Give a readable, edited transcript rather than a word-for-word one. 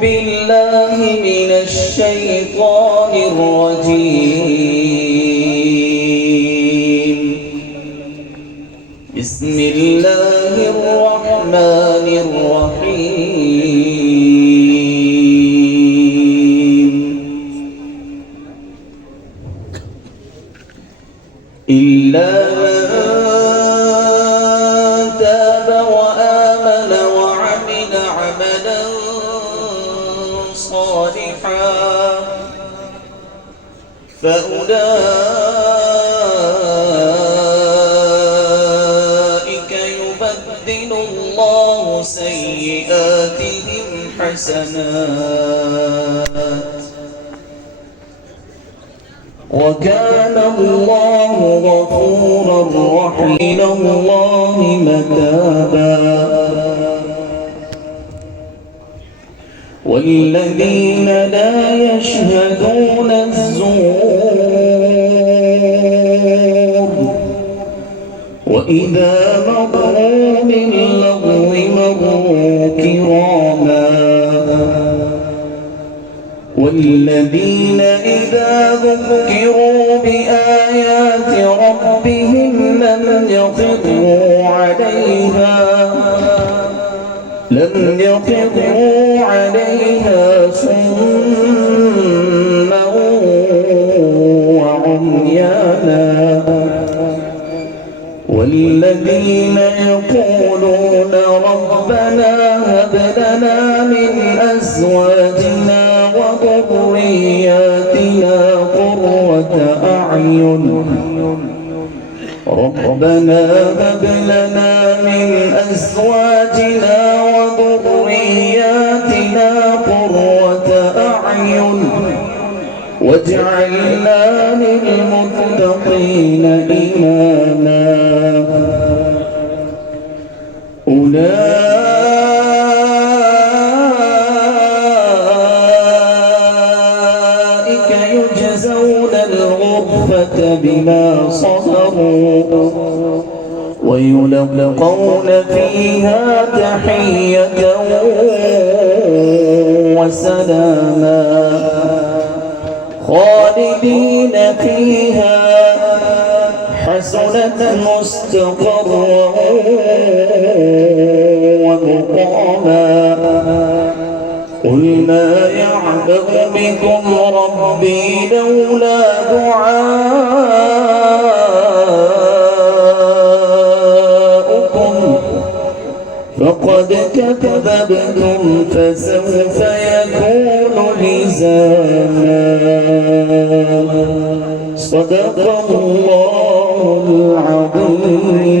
بالله من الشيطان الرجيم. بسم الله الرحمن الرحيم. إلا من تاب وآمن وعمل عملا صالحا فأولئك يبدل الله سيئاتهم حسنات وكان الله غفورا رحيما. الله متابا. والذين لا يشهدون الزور وإذا مروا باللغو مروا كراما. والذين إذا ذكروا بآيات ربهم لم يخروا عليها صما وعميانا. والذين يقولون ربنا هب لنا من أزواجنا وذرياتنا قرة أعين. ربنا هب لنا من أزواجنا وذرياتنا قرة أعين واجعلنا للمتقين إماما. أولئك يجزون الغرفة بما صبروا ويلقون فيها تحية وسلاما خالدين فيها حسنت مستقرا ومقاما. قل ما يعبأ بكم ربي لولا دعاؤكم فقد كذبتم فسوف يكون لزاما. صدق الله العظيم.